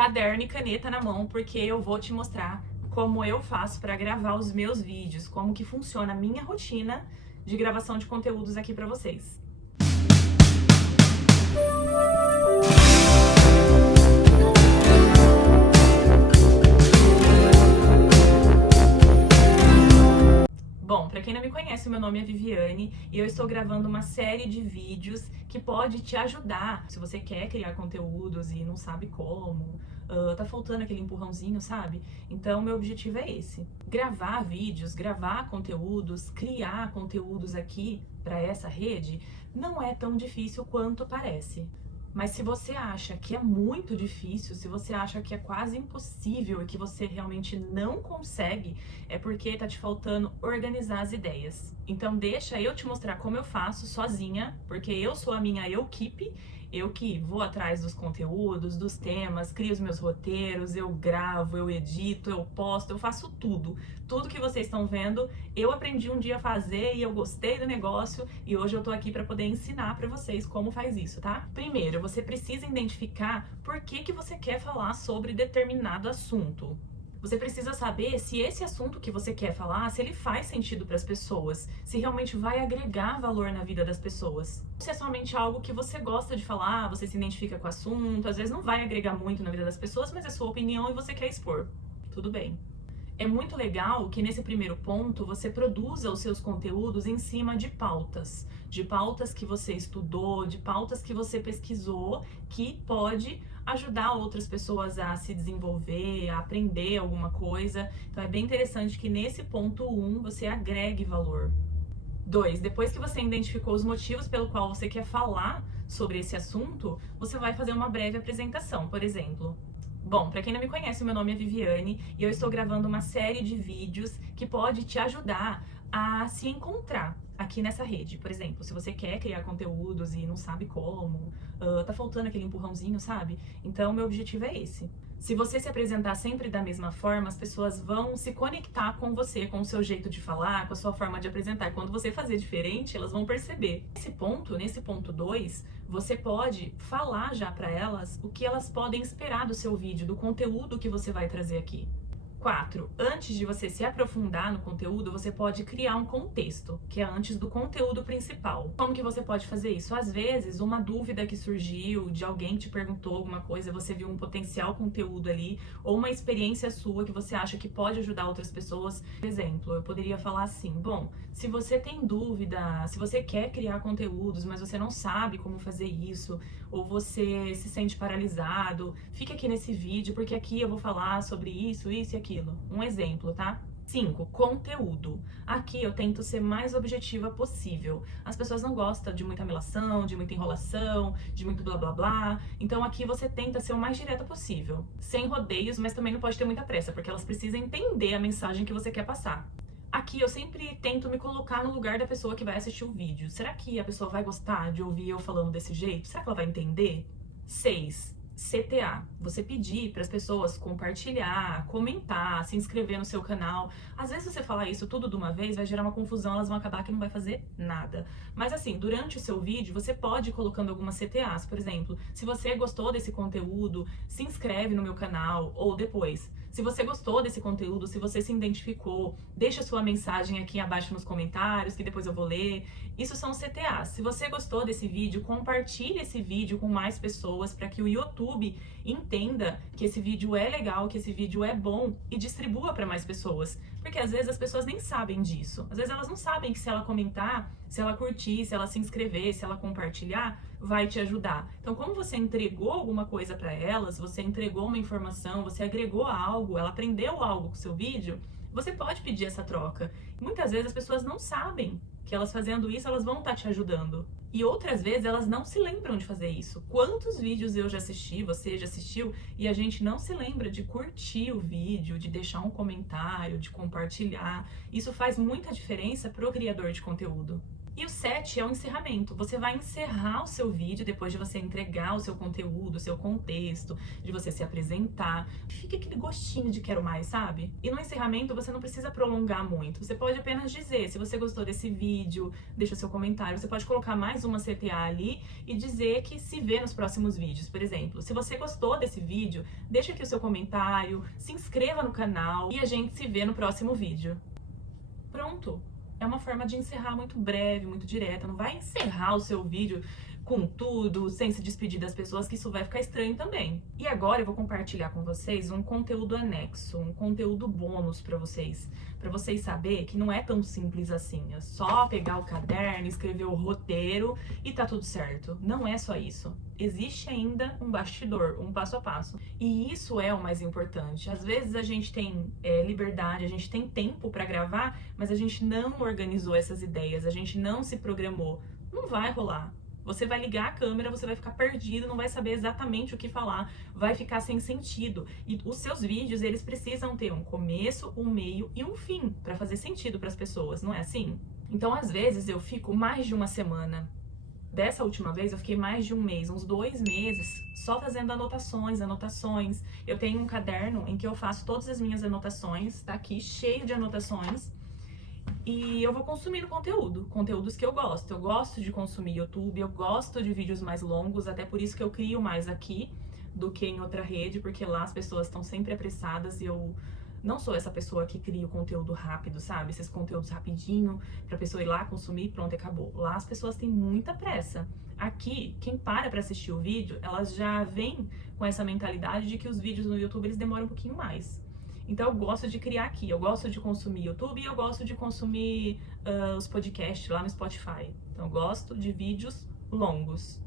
caderno e caneta na mão, porque eu vou te mostrar como eu faço para gravar os meus vídeos, como que funciona a minha rotina de gravação de conteúdos aqui para vocês. Bom, para quem não me conhece, o meu nome é Viviane e eu estou gravando uma série de vídeos que pode te ajudar se você quer criar conteúdos e não sabe como, tá faltando aquele empurrãozinho, sabe? Então, meu objetivo é esse: gravar vídeos, gravar conteúdos, criar conteúdos aqui para essa rede não é tão difícil quanto parece. Mas se você acha que é muito difícil, se você acha que é quase impossível e que você realmente não consegue, é porque tá te faltando organizar as ideias. Então deixa eu te mostrar como eu faço sozinha, porque eu sou a minha equipe, eu que vou atrás dos conteúdos, dos temas, crio os meus roteiros, eu gravo, eu edito, eu posto, eu faço tudo. Tudo que vocês estão vendo, eu aprendi um dia a fazer e eu gostei do negócio e hoje eu tô aqui para poder ensinar para vocês como faz isso, tá? Primeiro, você precisa identificar por que você quer falar sobre determinado assunto. Você precisa saber se esse assunto que você quer falar, se ele faz sentido para as pessoas, se realmente vai agregar valor na vida das pessoas. Se é somente algo que você gosta de falar, você se identifica com o assunto, às vezes não vai agregar muito na vida das pessoas, mas é sua opinião e você quer expor. Tudo bem. É muito legal que nesse primeiro ponto você produza os seus conteúdos em cima de pautas que você estudou, de pautas que você pesquisou, que pode ajudar outras pessoas a se desenvolver, a aprender alguma coisa. Então é bem interessante que nesse ponto 1 você agregue valor. 2, depois que você identificou os motivos pelo qual você quer falar sobre esse assunto, você vai fazer uma breve apresentação, por exemplo. Bom, para quem não me conhece, o meu nome é Viviane e eu estou gravando uma série de vídeos que pode te ajudar a se encontrar aqui nessa rede. Por exemplo, se você quer criar conteúdos e não sabe como, tá faltando aquele empurrãozinho, sabe? Então, meu objetivo é esse. Se você se apresentar sempre da mesma forma, as pessoas vão se conectar com você, com o seu jeito de falar, com a sua forma de apresentar. Quando você fazer diferente, elas vão perceber. Nesse ponto 2, você pode falar já para elas o que elas podem esperar do seu vídeo, do conteúdo que você vai trazer aqui. 4, antes de você se aprofundar no conteúdo, você pode criar um contexto, que é antes do conteúdo principal. Como que você pode fazer isso? Às vezes, uma dúvida que surgiu, de alguém te perguntou alguma coisa, você viu um potencial conteúdo ali, ou uma experiência sua que você acha que pode ajudar outras pessoas. Por exemplo, eu poderia falar assim: bom, se você tem dúvida, se você quer criar conteúdos, mas você não sabe como fazer isso, ou você se sente paralisado, fica aqui nesse vídeo, porque aqui eu vou falar sobre isso e aquilo. Um exemplo, tá? 5, conteúdo. Aqui eu tento ser mais objetiva possível. As pessoas não gostam de muita melação, de muita enrolação, de muito blá blá blá. Então aqui você tenta ser o mais direta possível. Sem rodeios, mas também não pode ter muita pressa, porque elas precisam entender a mensagem que você quer passar. Aqui eu sempre tento me colocar no lugar da pessoa que vai assistir o vídeo. Será que a pessoa vai gostar de ouvir eu falando desse jeito? Será que ela vai entender? 6, CTA, você pedir para as pessoas compartilhar, comentar, se inscrever no seu canal. Às vezes você falar isso tudo de uma vez vai gerar uma confusão, elas vão acabar que não vai fazer nada. Mas assim, durante o seu vídeo, você pode ir colocando algumas CTAs, por exemplo, se você gostou desse conteúdo, se inscreve no meu canal, ou depois, se você gostou desse conteúdo, se você se identificou, deixa sua mensagem aqui abaixo nos comentários, que depois eu vou ler. Isso são CTAs. Se você gostou desse vídeo, compartilhe esse vídeo com mais pessoas para que o YouTube entenda que esse vídeo é legal, que esse vídeo é bom e distribua para mais pessoas. Porque às vezes as pessoas nem sabem disso. Às vezes elas não sabem que se ela comentar, se ela curtir, se ela se inscrever, se ela compartilhar, vai te ajudar. Então, como você entregou alguma coisa para elas, você entregou uma informação, você agregou algo, ela aprendeu algo com o seu vídeo, você pode pedir essa troca. Muitas vezes as pessoas não sabem que elas fazendo isso, elas vão estar te ajudando. E outras vezes elas não se lembram de fazer isso. Quantos vídeos eu já assisti, você já assistiu, e a gente não se lembra de curtir o vídeo, de deixar um comentário, de compartilhar. Isso faz muita diferença para o criador de conteúdo. E o 7 é o encerramento. Você vai encerrar o seu vídeo depois de você entregar o seu conteúdo, o seu contexto, de você se apresentar. Fica aquele gostinho de quero mais, sabe? E no encerramento você não precisa prolongar muito. Você pode apenas dizer, se você gostou desse vídeo, deixa seu comentário. Você pode colocar mais uma CTA ali e dizer que se vê nos próximos vídeos. Por exemplo, se você gostou desse vídeo, deixa aqui o seu comentário, se inscreva no canal e a gente se vê no próximo vídeo. Pronto! É uma forma de encerrar muito breve, muito direta. Não vai encerrar o seu vídeo com tudo, sem se despedir das pessoas, que isso vai ficar estranho também. E agora eu vou compartilhar com vocês um conteúdo anexo, um conteúdo bônus para vocês saber que não é tão simples assim. É só pegar o caderno, escrever o roteiro e tá tudo certo. Não é só isso. Existe ainda um bastidor, um passo a passo. E isso é o mais importante. Às vezes a gente tem liberdade, a gente tem tempo para gravar, mas a gente não organizou essas ideias, a gente não se programou. Não vai rolar. Você vai ligar a câmera, você vai ficar perdido, não vai saber exatamente o que falar, vai ficar sem sentido. E os seus vídeos, eles precisam ter um começo, um meio e um fim para fazer sentido para as pessoas, não é assim? Então, às vezes, eu fico mais de uma semana. Dessa última vez, eu fiquei mais de um mês, uns 2 meses, só fazendo anotações. Eu tenho um caderno em que eu faço todas as minhas anotações, tá aqui cheio de anotações. E eu vou consumindo conteúdos que eu gosto. Eu gosto de consumir YouTube, eu gosto de vídeos mais longos, até por isso que eu crio mais aqui do que em outra rede, porque lá as pessoas estão sempre apressadas e eu não sou essa pessoa que cria o conteúdo rápido, sabe? Esses conteúdos rapidinho, pra pessoa ir lá consumir e pronto, acabou. Lá as pessoas têm muita pressa. Aqui, quem para pra assistir o vídeo, elas já vêm com essa mentalidade de que os vídeos no YouTube eles demoram um pouquinho mais. Então eu gosto de criar aqui, eu gosto de consumir YouTube e eu gosto de consumir os podcasts lá no Spotify. Então eu gosto de vídeos longos.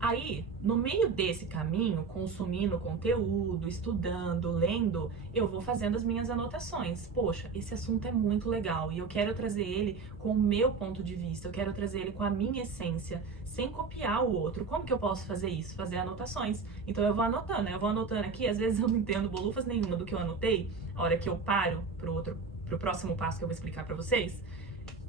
Aí, no meio desse caminho, consumindo conteúdo, estudando, lendo, eu vou fazendo as minhas anotações. Poxa, esse assunto é muito legal e eu quero trazer ele com o meu ponto de vista, eu quero trazer ele com a minha essência, sem copiar o outro. Como que eu posso fazer isso? Fazer anotações. Então eu vou anotando, né? Eu vou anotando aqui, às vezes eu não entendo bolufas nenhuma do que eu anotei, a hora que eu paro pro próximo passo que eu vou explicar pra vocês.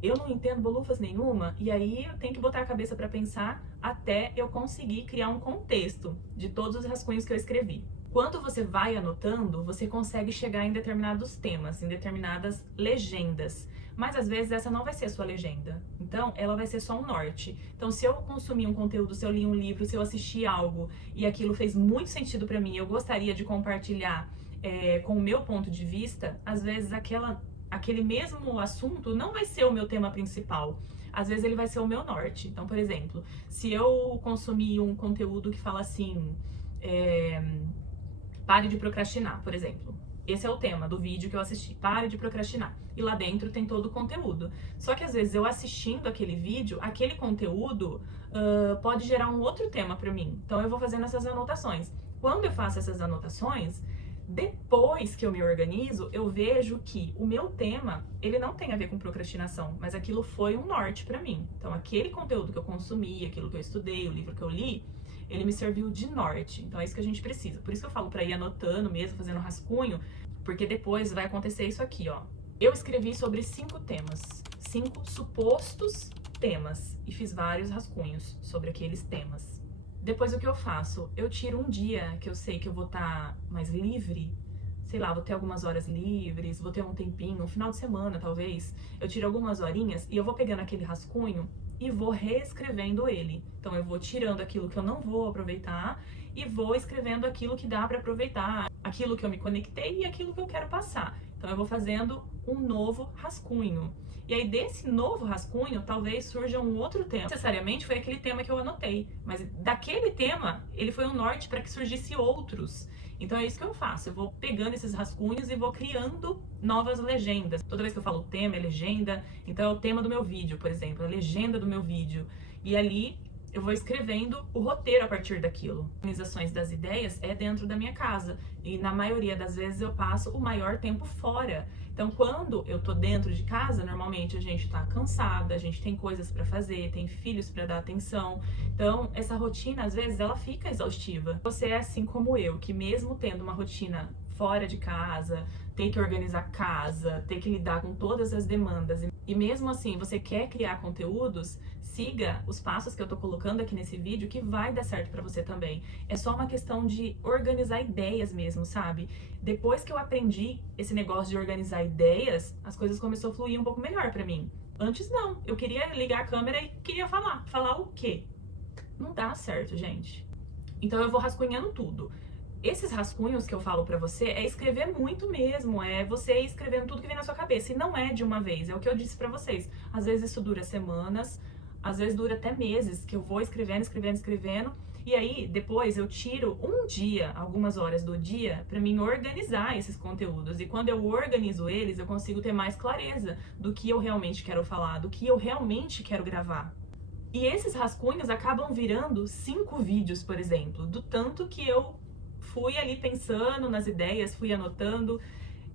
Eu não entendo bolufas nenhuma, e aí eu tenho que botar a cabeça para pensar até eu conseguir criar um contexto de todos os rascunhos que eu escrevi. Quando você vai anotando, você consegue chegar em determinados temas, em determinadas legendas. Mas às vezes essa não vai ser a sua legenda. Então, ela vai ser só um norte. Então, se eu consumir um conteúdo, se eu li um livro, se eu assisti algo e aquilo fez muito sentido para mim, eu gostaria de compartilhar com o meu ponto de vista, às vezes aquele mesmo assunto não vai ser o meu tema principal. Às vezes ele vai ser o meu norte. Então, por exemplo, se eu consumir um conteúdo que fala assim, pare de procrastinar, por exemplo. Esse é o tema do vídeo que eu assisti, pare de procrastinar. E lá dentro tem todo o conteúdo. Só que às vezes eu assistindo aquele vídeo, aquele conteúdo pode gerar um outro tema para mim. Então eu vou fazendo essas anotações. Quando eu faço essas anotações, depois que eu me organizo, eu vejo que o meu tema, ele não tem a ver com procrastinação, mas aquilo foi um norte pra mim. Então, aquele conteúdo que eu consumi, aquilo que eu estudei, o livro que eu li, ele me serviu de norte. Então, é isso que a gente precisa. Por isso que eu falo pra ir anotando mesmo, fazendo rascunho, porque depois vai acontecer isso aqui, ó. Eu escrevi sobre 5 temas, 5 supostos temas, e fiz vários rascunhos sobre aqueles temas. Depois o que eu faço? Eu tiro um dia que eu sei que eu vou estar mais livre, sei lá, vou ter algumas horas livres, vou ter um tempinho, um final de semana talvez, eu tiro algumas horinhas e eu vou pegando aquele rascunho e vou reescrevendo ele. Então eu vou tirando aquilo que eu não vou aproveitar e vou escrevendo aquilo que dá para aproveitar, aquilo que eu me conectei e aquilo que eu quero passar. Então eu vou fazendo um novo rascunho. E aí desse novo rascunho, talvez surja um outro tema. Não necessariamente foi aquele tema que eu anotei, mas daquele tema, ele foi um norte para que surgisse outros. Então é isso que eu faço, eu vou pegando esses rascunhos e vou criando novas legendas. Toda vez que eu falo tema, é legenda, então é o tema do meu vídeo, por exemplo, a legenda do meu vídeo. E ali eu vou escrevendo o roteiro a partir daquilo. Organizações das ideias é dentro da minha casa e na maioria das vezes eu passo o maior tempo fora. Então, quando eu tô dentro de casa, normalmente a gente tá cansada, a gente tem coisas pra fazer, tem filhos pra dar atenção. Então, essa rotina, às vezes, ela fica exaustiva. Você é assim como eu, que mesmo tendo uma rotina fora de casa, ter que organizar casa, ter que lidar com todas as demandas. E mesmo assim, você quer criar conteúdos, siga os passos que eu tô colocando aqui nesse vídeo que vai dar certo pra você também. É só uma questão de organizar ideias mesmo, sabe? Depois que eu aprendi esse negócio de organizar ideias, as coisas começaram a fluir um pouco melhor pra mim. Antes não, eu queria ligar a câmera e queria falar. Falar o quê? Não dá certo, gente. Então eu vou rascunhando tudo. Esses rascunhos que eu falo pra você é escrever muito mesmo, é você escrevendo tudo que vem na sua cabeça. E não é de uma vez, é o que eu disse pra vocês. Às vezes isso dura semanas, às vezes dura até meses, que eu vou escrevendo, escrevendo, escrevendo. E aí, depois eu tiro um dia, algumas horas do dia, pra mim organizar esses conteúdos. E quando eu organizo eles, eu consigo ter mais clareza do que eu realmente quero falar, do que eu realmente quero gravar. E esses rascunhos acabam virando 5 vídeos, por exemplo, do tanto que eu fui ali pensando nas ideias, fui anotando.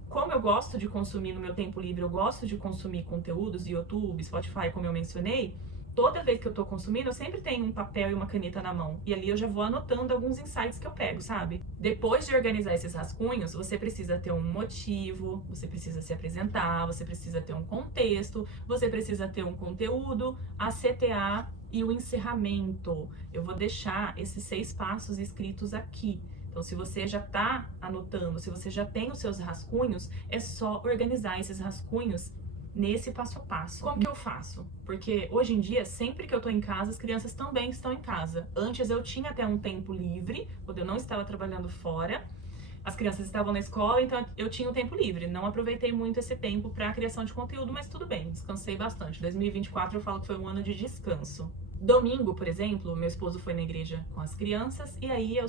Como eu gosto de consumir no meu tempo livre, eu gosto de consumir conteúdos de YouTube, Spotify, como eu mencionei, toda vez que eu tô consumindo, eu sempre tenho um papel e uma caneta na mão. E ali eu já vou anotando alguns insights que eu pego, sabe? Depois de organizar esses rascunhos, você precisa ter um motivo, você precisa se apresentar, você precisa ter um contexto, você precisa ter um conteúdo, a CTA e o encerramento. Eu vou deixar esses 6 passos escritos aqui. Então, se você já tá anotando, se você já tem os seus rascunhos, é só organizar esses rascunhos nesse passo a passo. Como que eu faço? Porque hoje em dia, sempre que eu tô em casa, as crianças também estão em casa. Antes eu tinha até um tempo livre, quando eu não estava trabalhando fora. As crianças estavam na escola, então eu tinha um tempo livre. Não aproveitei muito esse tempo para criação de conteúdo, mas tudo bem, descansei bastante. 2024 eu falo que foi um ano de descanso. Domingo, por exemplo, meu esposo foi na igreja com as crianças e aí eu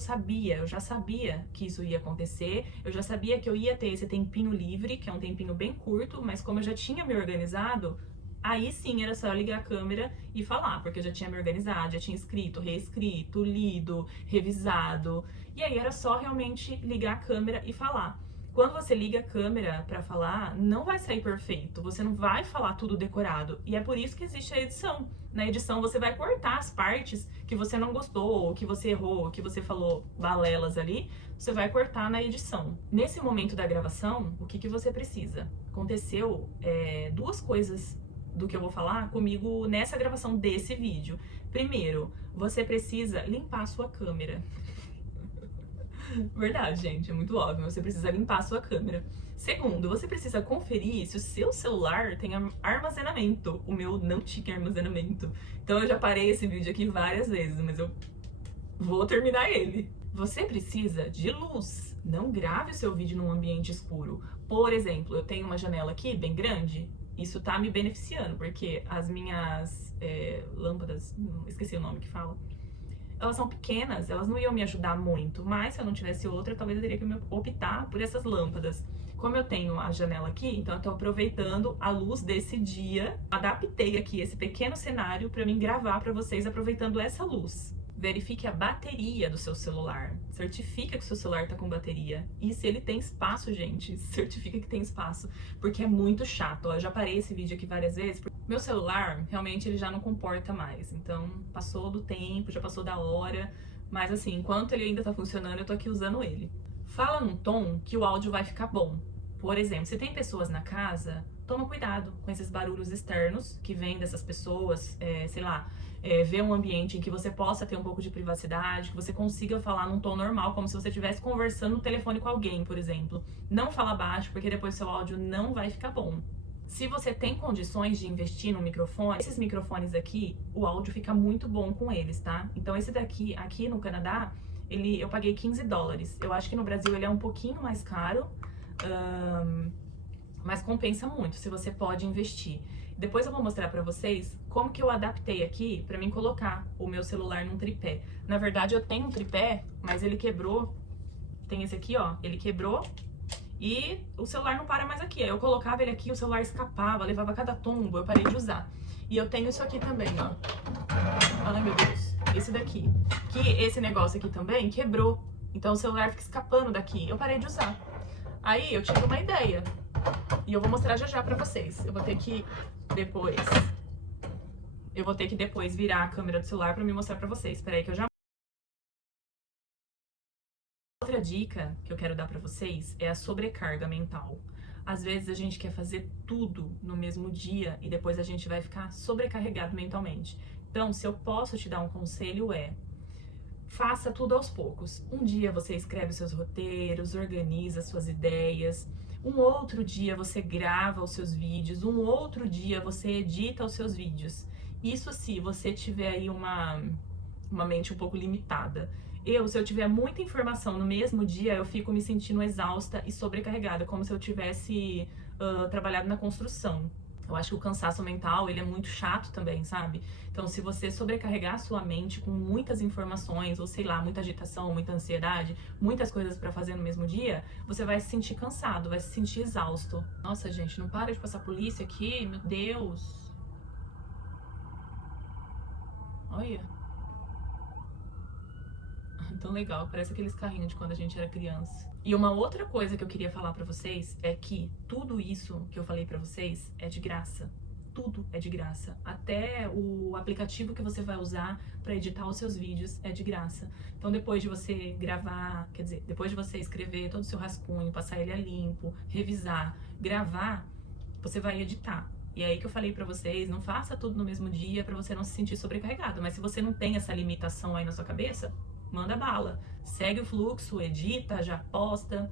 já sabia que isso ia acontecer, eu já sabia que eu ia ter esse tempinho livre, que é um tempinho bem curto, mas como eu já tinha me organizado, aí sim era só ligar a câmera e falar, porque eu já tinha me organizado, já tinha escrito, reescrito, lido, revisado, e aí era só realmente ligar a câmera e falar. Quando você liga a câmera pra falar, não vai sair perfeito, você não vai falar tudo decorado, e é por isso que existe a edição. Na edição você vai cortar as partes que você não gostou, ou que você errou, ou que você falou balelas ali, você vai cortar na edição. Nesse momento da gravação, o que você precisa? Aconteceu 2 coisas do que eu vou falar comigo nessa gravação desse vídeo. Primeiro, você precisa limpar a sua câmera. Verdade, gente, é muito óbvio, você precisa limpar a sua câmera. Segundo, você precisa conferir se o seu celular tem armazenamento. O meu não tinha armazenamento. Então eu já parei esse vídeo aqui várias vezes, mas eu vou terminar ele. Você precisa de luz. Não grave o seu vídeo num ambiente escuro. Por exemplo, eu tenho uma janela aqui bem grande. Isso tá me beneficiando, porque as minhas lâmpadas, esqueci o nome que fala, elas são pequenas, elas não iam me ajudar muito, mas se eu não tivesse outra, talvez eu teria que optar por essas lâmpadas. Como eu tenho a janela aqui, então eu tô aproveitando a luz desse dia, adaptei aqui esse pequeno cenário para mim gravar para vocês aproveitando essa luz. Verifique a bateria do seu celular, certifica que o seu celular tá com bateria. E se ele tem espaço, gente, certifica que tem espaço, porque é muito chato. Eu já parei esse vídeo aqui várias vezes. Meu celular, realmente, ele já não comporta mais, então passou do tempo, já passou da hora, mas assim, enquanto ele ainda tá funcionando, eu tô aqui usando ele. Fala num tom que o áudio vai ficar bom. Por exemplo, se tem pessoas na casa, toma cuidado com esses barulhos externos que vêm dessas pessoas, sei lá, ver um ambiente em que você possa ter um pouco de privacidade, que você consiga falar num tom normal, como se você estivesse conversando no telefone com alguém, por exemplo. Não fala baixo, porque depois seu áudio não vai ficar bom. Se você tem condições de investir no microfone, esses microfones aqui, o áudio fica muito bom com eles, tá? Então esse daqui, aqui no Canadá, eu paguei 15 dólares. Eu acho que no Brasil ele é um pouquinho mais caro, mas compensa muito se você pode investir. Depois eu vou mostrar pra vocês como que eu adaptei aqui pra mim colocar o meu celular num tripé. Na verdade eu tenho um tripé, mas ele quebrou. Tem esse aqui, ó, ele quebrou e o celular não para mais aqui. Aí eu colocava ele aqui, o celular escapava, levava cada tombo, eu parei de usar. E eu tenho isso aqui também, ó. Ai, meu Deus. Esse daqui. Que esse negócio aqui também quebrou. Então o celular fica escapando daqui. Eu parei de usar. Aí eu tive uma ideia. E eu vou mostrar já já pra vocês. Eu vou ter que depois virar a câmera do celular pra me mostrar pra vocês. Espera aí que eu já Outra dica que eu quero dar pra vocês é a sobrecarga mental. Às vezes a gente quer fazer tudo no mesmo dia e depois a gente vai ficar sobrecarregado mentalmente. Então, se eu posso te dar um conselho faça tudo aos poucos. Um dia você escreve seus roteiros, organiza suas ideias. Um outro dia você grava os seus vídeos. Um outro dia você edita os seus vídeos. Isso se você tiver aí uma mente um pouco limitada. Se eu tiver muita informação no mesmo dia, eu fico me sentindo exausta e sobrecarregada, como se eu tivesse trabalhado na construção. Eu acho que o cansaço mental, ele é muito chato também, sabe? Então, se você sobrecarregar a sua mente com muitas informações, ou sei lá, muita agitação, muita ansiedade, muitas coisas pra fazer no mesmo dia, você vai se sentir cansado, vai se sentir exausto. Nossa, gente, não para de passar polícia aqui, meu Deus. Olha. Tão legal, parece aqueles carrinhos de quando a gente era criança. E uma outra coisa que eu queria falar pra vocês é que tudo isso que eu falei pra vocês é de graça. Tudo é de graça. Até o aplicativo que você vai usar pra editar os seus vídeos é de graça. Então depois de você gravar, quer dizer, depois de você escrever todo o seu rascunho, passar ele a limpo, revisar, gravar, você vai editar. E aí que eu falei pra vocês, não faça tudo no mesmo dia pra você não se sentir sobrecarregado. Mas se você não tem essa limitação aí na sua cabeça, manda bala. Segue o fluxo, edita, já posta.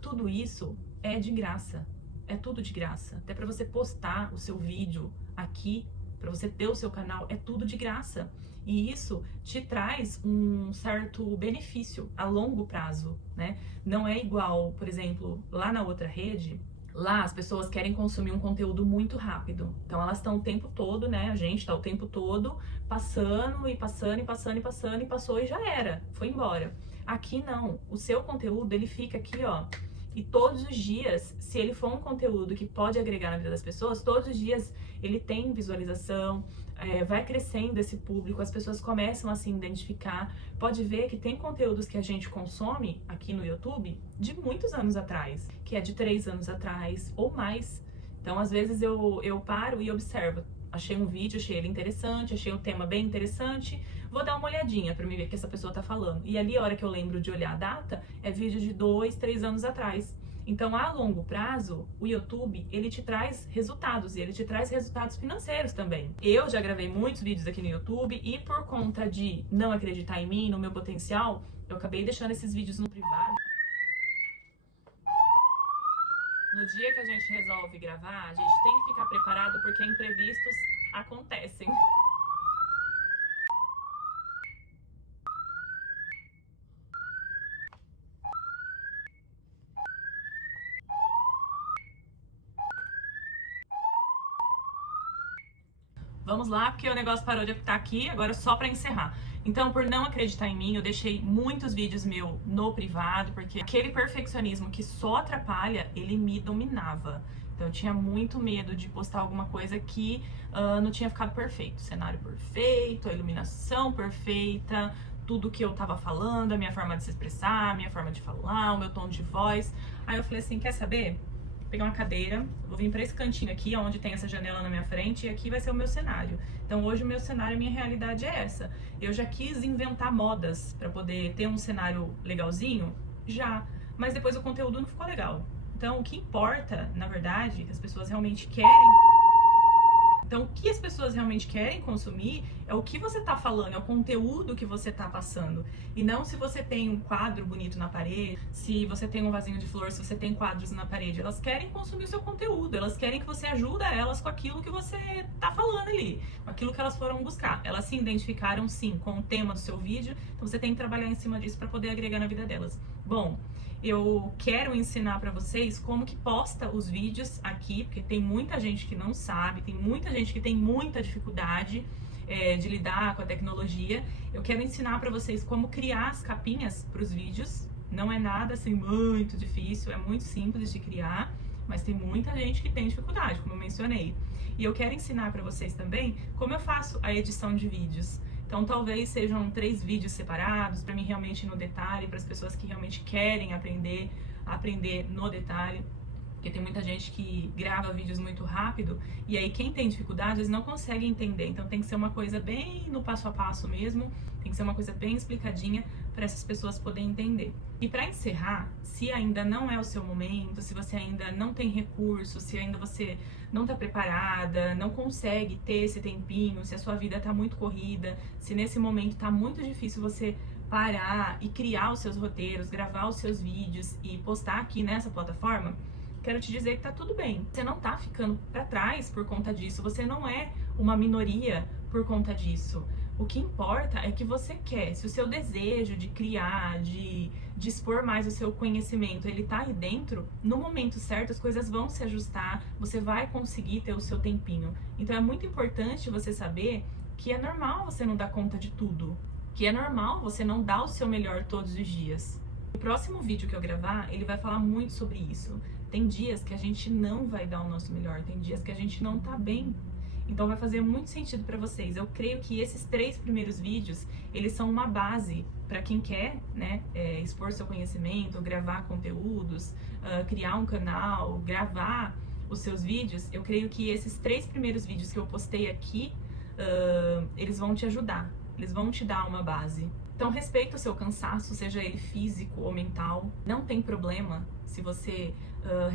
Tudo isso é de graça. É tudo de graça. Até pra você postar o seu vídeo aqui, pra você ter o seu canal, é tudo de graça. E isso te traz um certo benefício a longo prazo, né? Não é igual, por exemplo, lá na outra rede. Lá as pessoas querem consumir um conteúdo muito rápido. Então elas estão o tempo todo, né? A gente tá o tempo todo passando e passando e passando e passando e passou e já era, foi embora. Aqui não. O seu conteúdo, ele fica aqui, ó. E todos os dias, se ele for um conteúdo que pode agregar na vida das pessoas, todos os dias ele tem visualização, vai crescendo esse público, as pessoas começam a se identificar. Pode ver que tem conteúdos que a gente consome aqui no YouTube de muitos anos atrás, que é de 3 anos atrás ou mais. Então, às vezes eu paro e observo. Achei um vídeo, achei ele interessante, achei o tema bem interessante, vou dar uma olhadinha pra me ver o que essa pessoa tá falando. E ali, a hora que eu lembro de olhar a data, é vídeo de 2, 3 anos atrás. Então, a longo prazo, o YouTube, ele te traz resultados, e ele te traz resultados financeiros também. Eu já gravei muitos vídeos aqui no YouTube, e por conta de não acreditar em mim, no meu potencial, eu acabei deixando esses vídeos no privado. No dia que a gente resolve gravar, a gente tem que ficar preparado porque imprevistos acontecem. Vamos lá, porque o negócio parou de apitar aqui, agora só pra encerrar. Então, por não acreditar em mim, eu deixei muitos vídeos meus no privado, porque aquele perfeccionismo que só atrapalha, ele me dominava. Então, eu tinha muito medo de postar alguma coisa que não tinha ficado perfeito. O cenário perfeito, a iluminação perfeita, tudo que eu tava falando, a minha forma de se expressar, a minha forma de falar, o meu tom de voz. Aí eu falei assim, quer saber? Vou pegar uma cadeira, vou vir pra esse cantinho aqui, onde tem essa janela na minha frente, e aqui vai ser o meu cenário. Então hoje o meu cenário, a minha realidade é essa. Eu já quis inventar modas pra poder ter um cenário legalzinho, já, mas depois o conteúdo não ficou legal. Então o que importa, na verdade, que as pessoas realmente querem. Então, o que as pessoas realmente querem consumir é o que você tá falando, é o conteúdo que você tá passando. E não se você tem um quadro bonito na parede, se você tem um vasinho de flor, se você tem quadros na parede. Elas querem consumir o seu conteúdo, elas querem que você ajude elas com aquilo que você tá falando ali, com aquilo que elas foram buscar. Elas se identificaram, sim, com o tema do seu vídeo, então você tem que trabalhar em cima disso para poder agregar na vida delas. Bom, eu quero ensinar pra vocês como que posta os vídeos aqui, porque tem muita gente que não sabe, tem muita gente que tem muita dificuldade de lidar com a tecnologia. Eu quero ensinar pra vocês como criar as capinhas pros vídeos. Não é nada assim muito difícil, é muito simples de criar, mas tem muita gente que tem dificuldade, como eu mencionei. E eu quero ensinar pra vocês também como eu faço a edição de vídeos. Então talvez sejam 3 vídeos separados, para mim realmente no detalhe, para as pessoas que realmente querem aprender no detalhe. Porque tem muita gente que grava vídeos muito rápido e aí quem tem dificuldades não consegue entender. Então tem que ser uma coisa bem no passo a passo mesmo, tem que ser uma coisa bem explicadinha para essas pessoas poderem entender. E para encerrar, se ainda não é o seu momento, se você ainda não tem recursos, se ainda você não está preparada, não consegue ter esse tempinho, se a sua vida está muito corrida, se nesse momento está muito difícil você parar e criar os seus roteiros, gravar os seus vídeos e postar aqui nessa plataforma, quero te dizer que tá tudo bem. Você não tá ficando para trás por conta disso, você não é uma minoria por conta disso. O que importa é que você quer. Se o seu desejo de criar, de expor mais o seu conhecimento, ele tá aí dentro, no momento certo as coisas vão se ajustar, você vai conseguir ter o seu tempinho. Então é muito importante você saber que é normal você não dar conta de tudo, que é normal você não dar o seu melhor todos os dias. O próximo vídeo que eu gravar, ele vai falar muito sobre isso. Tem dias que a gente não vai dar o nosso melhor, tem dias que a gente não tá bem. Então vai fazer muito sentido para vocês. Eu creio que esses 3 primeiros vídeos, eles são uma base para quem quer, né, expor seu conhecimento, gravar conteúdos, criar um canal, gravar os seus vídeos. Eu creio que esses 3 primeiros vídeos que eu postei aqui, eles vão te ajudar, eles vão te dar uma base. Então respeita o seu cansaço, seja ele físico ou mental. Não tem problema se você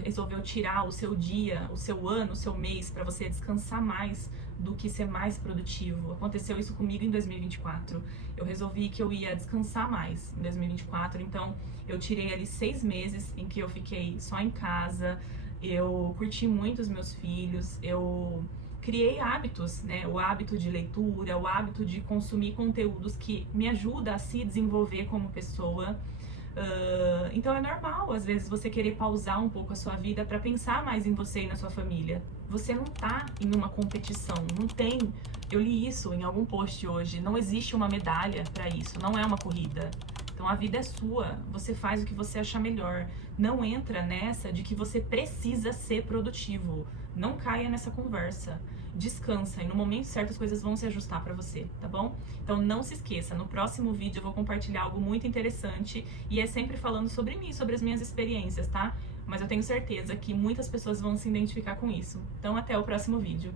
resolveu tirar o seu dia, o seu ano, o seu mês para você descansar mais do que ser mais produtivo. Aconteceu isso comigo em 2024. Eu resolvi que eu ia descansar mais em 2024, então eu tirei ali 6 meses em que eu fiquei só em casa, eu curti muito os meus filhos, eu criei hábitos, né? O hábito de leitura, o hábito de consumir conteúdos que me ajudam a se desenvolver como pessoa. Então é normal, às vezes, você querer pausar um pouco a sua vida para pensar mais em você e na sua família. Você não tá em uma competição, não tem. Eu li isso em algum post hoje, não existe uma medalha para isso, não é uma corrida. Então a vida é sua, você faz o que você achar melhor. Não entra nessa de que você precisa ser produtivo. Não caia nessa conversa. Descansa e no momento certo as coisas vão se ajustar pra você, tá bom? Então não se esqueça, no próximo vídeo eu vou compartilhar algo muito interessante e é sempre falando sobre mim, sobre as minhas experiências, tá? Mas eu tenho certeza que muitas pessoas vão se identificar com isso. Então até o próximo vídeo.